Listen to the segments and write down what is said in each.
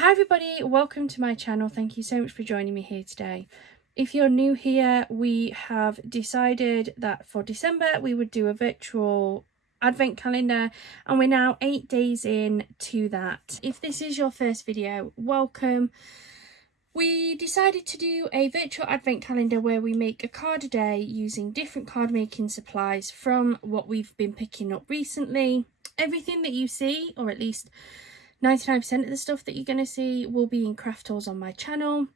Hi everybody, welcome to my channel. Thank you so much for joining me here today. If you're new here, we have decided that for December we would do a virtual advent calendar, and we're now 8 days in to that. If this is your first video, welcome. We decided to do a virtual advent calendar where we make a card a day using different card making supplies from what we've been picking up recently. Everything that you see, or at least 99% of the stuff that you're going to see, will be in craft tools on my channel.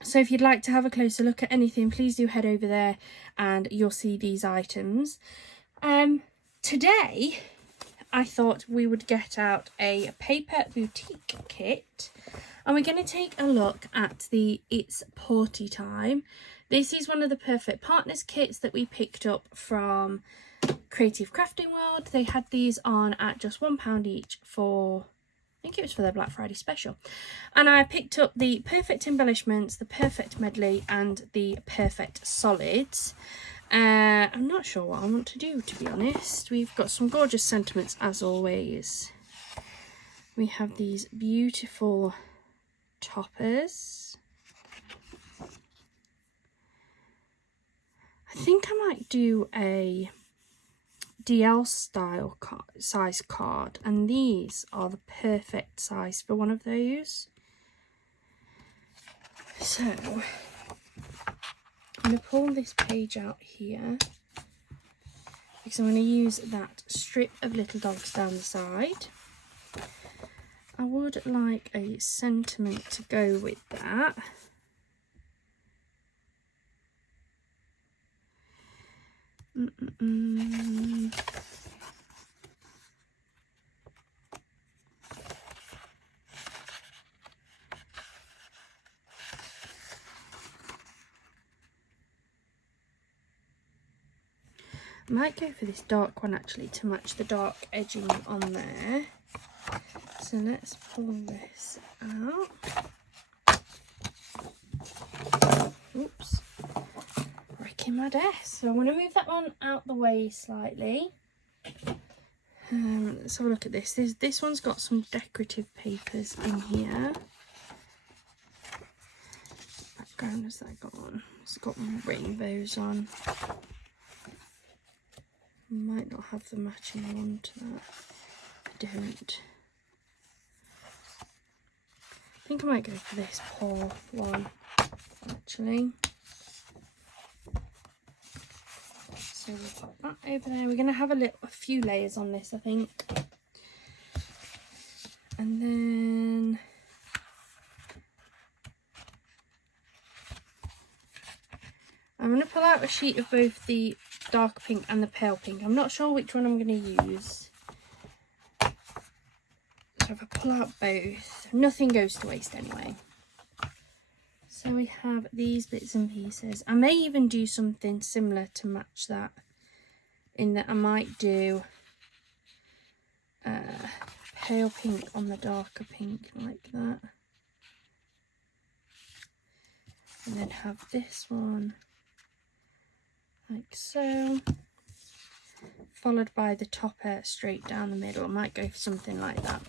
So if you'd like to have a closer look at anything, please do head over there and you'll see these items. Today I thought we would get out a paper boutique kit, and we're going to take a look at the It's Party Time. This is one of the Perfect Partners kits that we picked up from Creative Crafting World. They had these on at just £1 each for, I think it was for their Black Friday special. And I picked up the Perfect Embellishments, the Perfect Medley and the Perfect Solids. I'm not sure what I want to do, to be honest. We've got some gorgeous sentiments as always. We have these beautiful toppers. I think I might do a DL style size card, and these are the perfect size for one of those. So I'm going to pull this page out here because I'm going to use that strip of little dogs down the side. I would like a sentiment to go with that. I might go for this dark one actually to match the dark edging on there. So let's pull this out. Oops, wrecking my desk. So I'm going to move that one out the way slightly. Let's have a look at this. This one's got some decorative papers in here. Background has that got on? It's got rainbows on. Might not have the matching one to that. I don't. I think I might go for this Paul one actually. So we'll pop that over there. We're going to have a few layers on this, I think. And then I'm going to pull out a sheet of both the dark pink and the pale pink. I'm not sure which one I'm going to use. So if I pull out both, nothing goes to waste anyway. So we have these bits and pieces. I may even do something similar to match that, in that I might do pale pink on the darker pink like that. And then have this one like so, followed by the topper straight down the middle. I might go for something like that.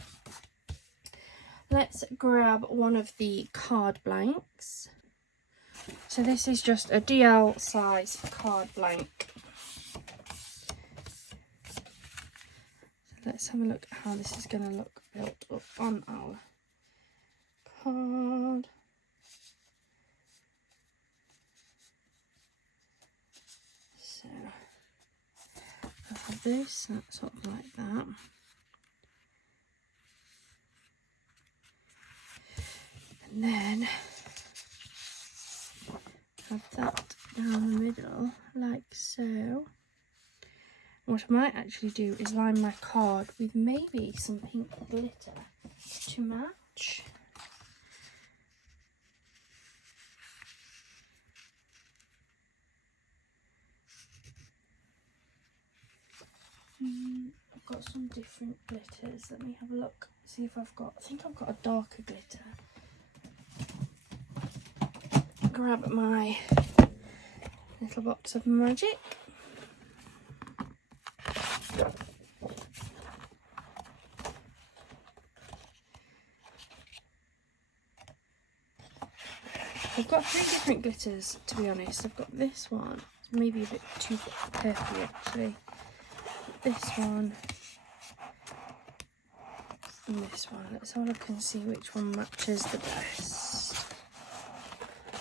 Let's grab one of the card blanks. So this is just a DL size card blank. So let's have a look at how this is going to look built up on our card. So I'll have this, that's sort of like that. And then have that down the middle like so. What I might actually do is line my card with maybe some pink glitter to match. I've got some different glitters. Let me have a look, see if I think I've got a darker glitter. Grab my little box of magic. I've got 3 different glitters, to be honest. I've got this one, it's maybe a bit too purpley actually. This one, and this one. Let's have a look and see which one matches the best.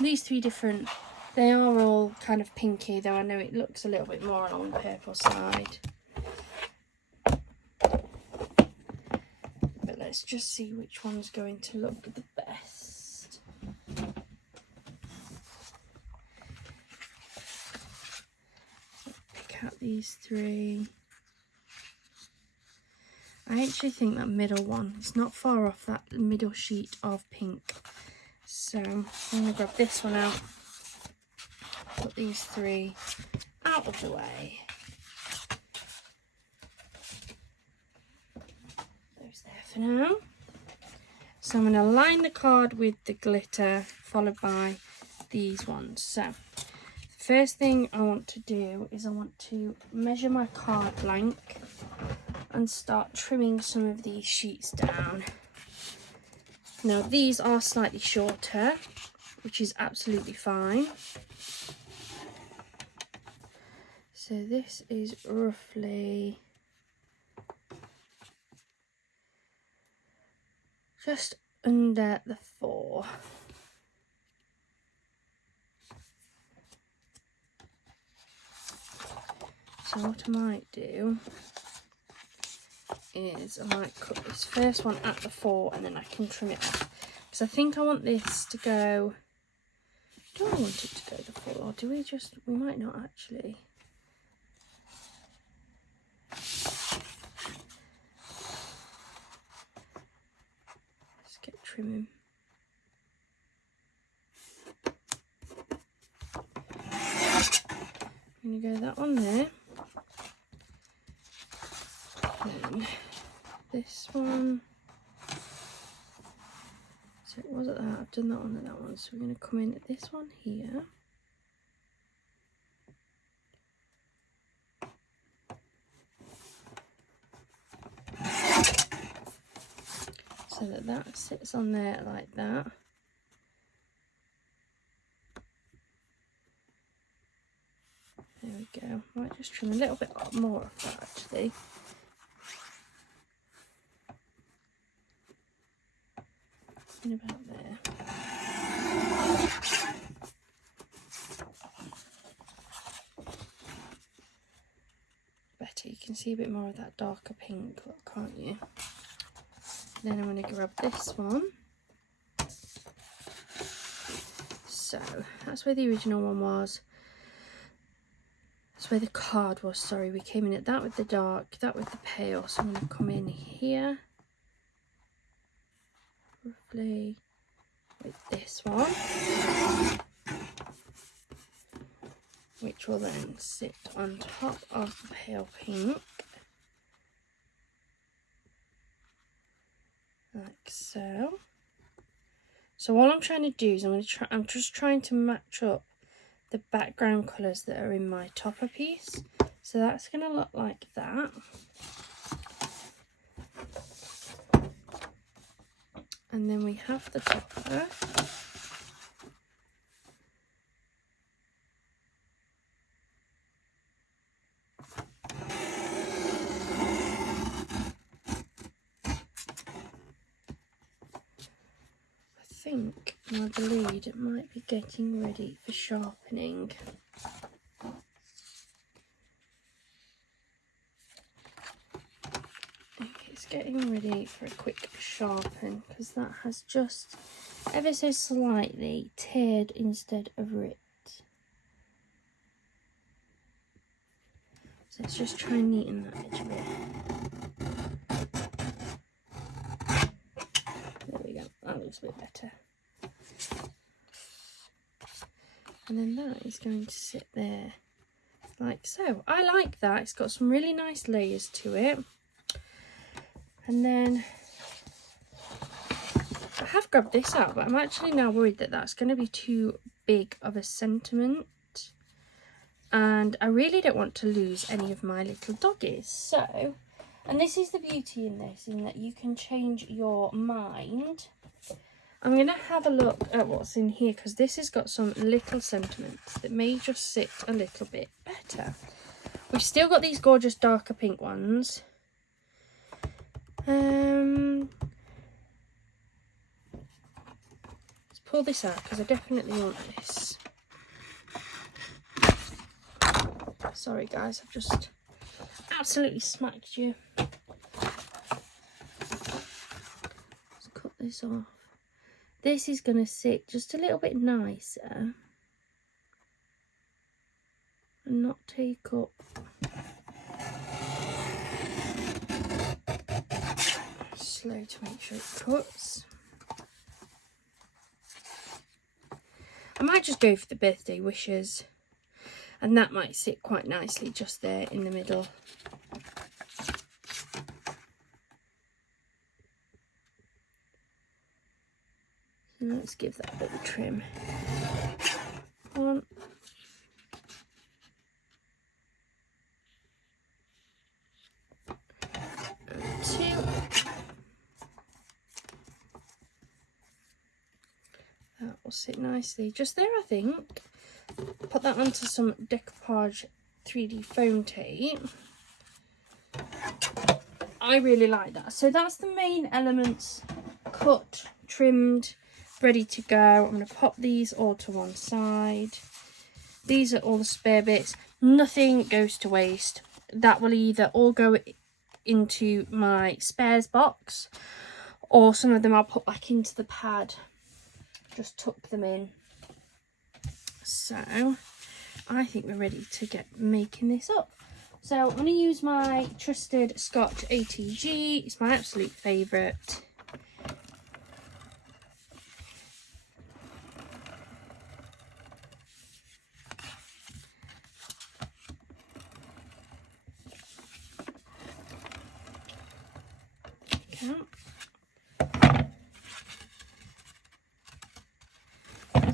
These 3 different, they are all kind of pinky, though I know it looks a little bit more on the purple side. But let's just see which one's going to look the best. Pick out these 3. I actually think that middle one is not far off that middle sheet of pink. So I'm going to grab this one out, put these 3 out of the way. Those there for now. So I'm going to line the card with the glitter, followed by these ones. So the first thing I want to do is I want to measure my card blank and start trimming some of these sheets down. Now these are slightly shorter, which is absolutely fine. So this is roughly just under the 4. So what I might do is I might cut this first one at the 4 and then I can trim it off, because I think I want this to go, do I want it to go the 4, or do we might not actually. Let's get trimming. I'm going to go that one there. Then this one, so it was at that, I've done that one at that one, so we're going to come in at this one here, so that sits on there like that. There we go. Might just trim a little bit more of that actually. About there. Better, you can see a bit more of that darker pink look, can't you? Then I'm going to grab this one. So that's where the original one was. That's where the card was, sorry. We came in at that with the dark, that with the pale. So I'm going to come in here. Roughly with this one, which will then sit on top of the pale pink, like so. So all I'm trying to do is I'm just trying to match up the background colours that are in my topper piece. So that's going to look like that. And then we have the topper. I think my bleed might be getting ready for sharpening. It's getting ready for a quick sharpen, because that has just ever so slightly teared instead of ripped. So let's just try and neaten that edge a bit. There we go, that looks a bit better. And then that is going to sit there like so. I like that, it's got some really nice layers to it. And then I have grabbed this out, but I'm actually now worried that that's going to be too big of a sentiment. And I really don't want to lose any of my little doggies. So, and this is the beauty in this, in that you can change your mind. I'm going to have a look at what's in here, because this has got some little sentiments that may just sit a little bit better. We've still got these gorgeous darker pink ones. Let's pull this out, because I definitely want this. Sorry guys, I've just absolutely smacked you. Let's cut this off. This is going to sit just a little bit nicer and not take up slow to make sure it cuts. I might just go for the birthday wishes, and that might sit quite nicely just there in the middle. So let's give that a bit of a trim. 1, 2. That will sit nicely just there, I think. Put that onto some decoupage 3D foam tape. I really like that. So that's the main elements cut, trimmed, ready to go. I'm going to pop these all to one side. These are all the spare bits. Nothing goes to waste. That will either all go into my spares box, or some of them I'll put back into the pad. Just tuck them in. So I think we're ready to get making this up. So I'm going to use my trusted Scotch ATG. It's my absolute favourite.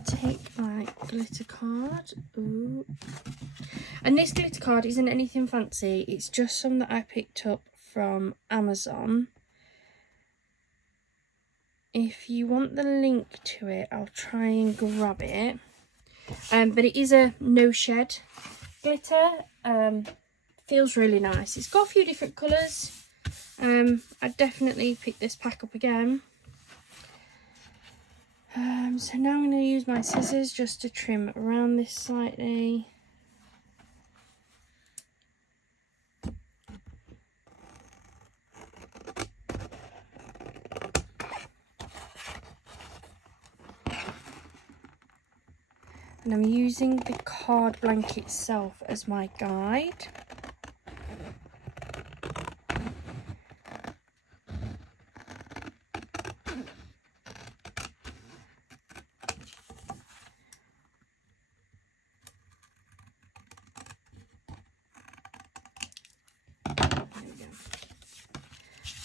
Take my glitter card. Ooh. And this glitter card isn't anything fancy, it's just some that I picked up from Amazon. If you want the link to it, I'll try and grab it. But it is a no shed glitter. Feels really nice. It's got a few different colours. I'd definitely pick this pack up again. So now I'm going to use my scissors just to trim around this slightly. And I'm using the card blanket itself as my guide.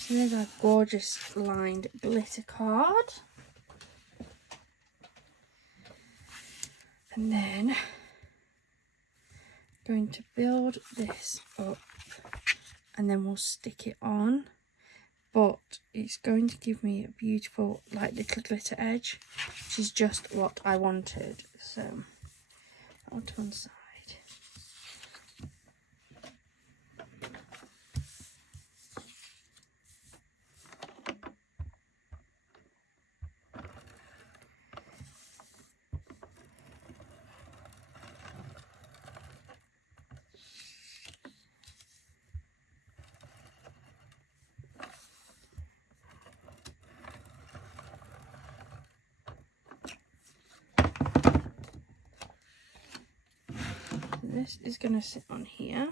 So there's our gorgeous lined glitter card. And then I'm going to build this up and then we'll stick it on. But it's going to give me a beautiful like little glitter edge, which is just what I wanted. So onto one side. This is going to sit on here.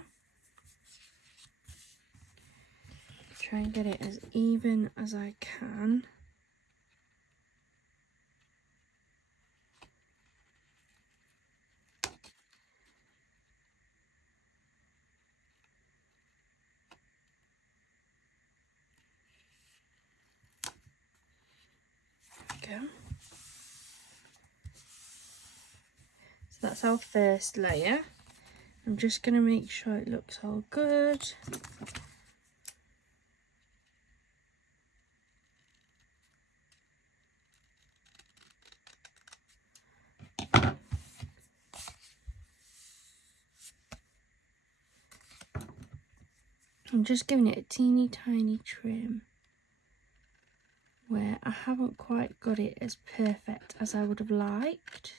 Try and get it as even as I can. There we go. So that's our first layer. I'm just going to make sure it looks all good. I'm just giving it a teeny tiny trim where I haven't quite got it as perfect as I would have liked.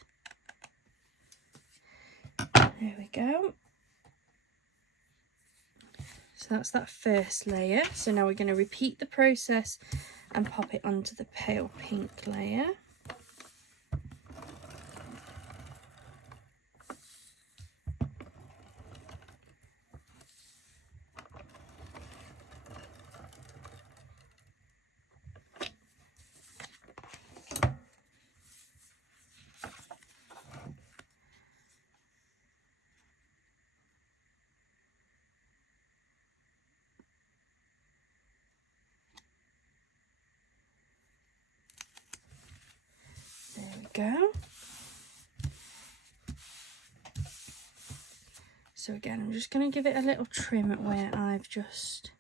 There we go. So that's that first layer. So now we're going to repeat the process and pop it onto the pale pink layer. There we go. So again, I'm just going to give it a little trim at where I've just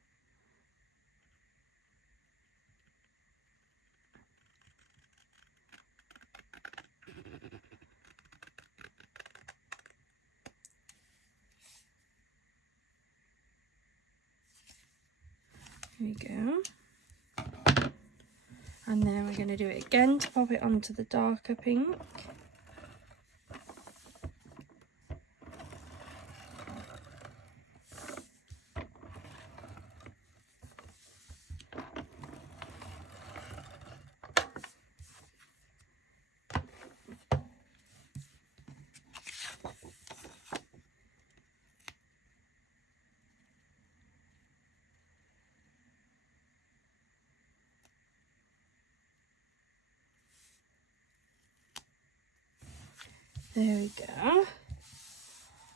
There we go. And then we're going to do it again to pop it onto the darker pink. There we go.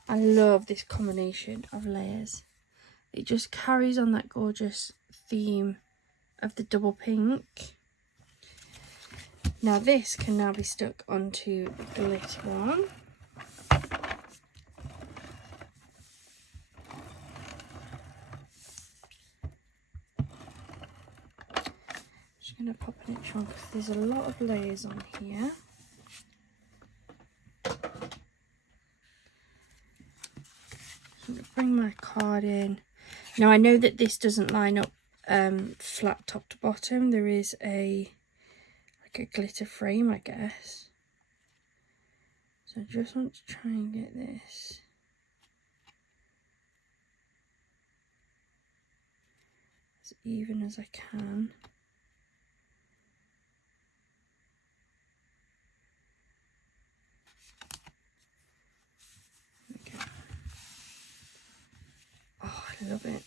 I love this combination of layers. It just carries on that gorgeous theme of the double pink. Now this can now be stuck onto the glitter one. Just going to pop an itch on because there's a lot of layers on here. Bring my card in. Now I know that this doesn't line up flat top to bottom. There is a glitter frame, I guess. So I just want to try and get this as even as I can. Oh, I love it.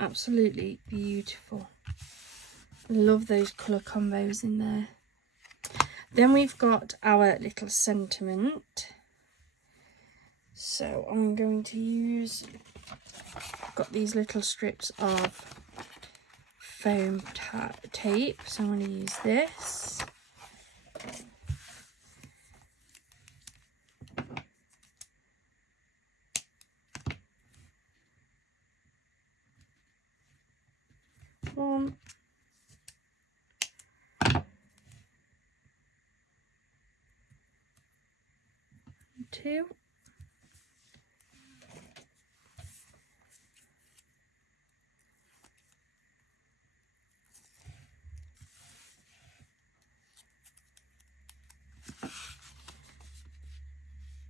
Absolutely beautiful. Love those colour combos in there. Then we've got our little sentiment. So I'm going to use, I've got these little strips of foam tape. So I'm going to use this. One, two,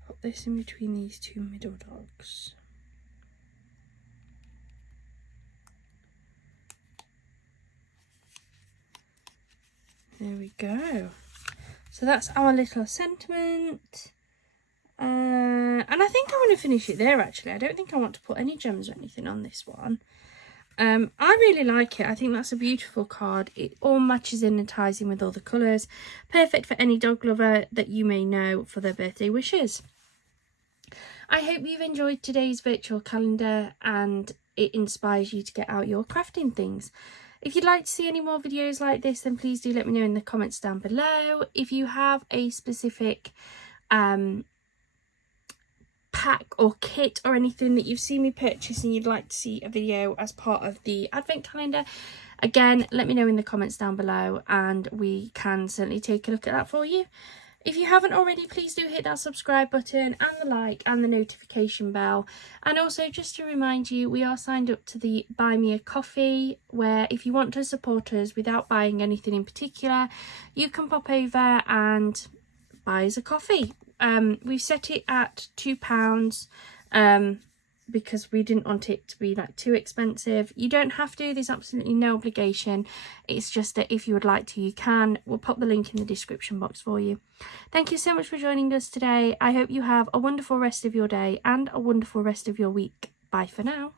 put this in between these two middle dogs. There we go. So that's our little sentiment. And I think I want to finish it there actually. I don't think I want to put any gems or anything on this one. I really like it. I think that's a beautiful card. It all matches in and ties in with all the colours. Perfect for any dog lover that you may know for their birthday wishes. I hope you've enjoyed today's virtual calendar and it inspires you to get out your crafting things. If you'd like to see any more videos like this, then please do let me know in the comments down below. If you have a specific pack or kit or anything that you've seen me purchase and you'd like to see a video as part of the advent calendar, again, let me know in the comments down below and we can certainly take a look at that for you. If you haven't already, please do hit that subscribe button and the like and the notification bell. And also, just to remind you, we are signed up to the Buy Me a Coffee, where if you want to support us without buying anything in particular, you can pop over and buy us a coffee. We've set it at £2 because we didn't want it to be like too expensive. You don't have to, there's absolutely no obligation. It's just that if you would like to, you can. We'll pop the link in the description box for you. Thank you so much for joining us today. I hope you have a wonderful rest of your day and a wonderful rest of your week. Bye for now.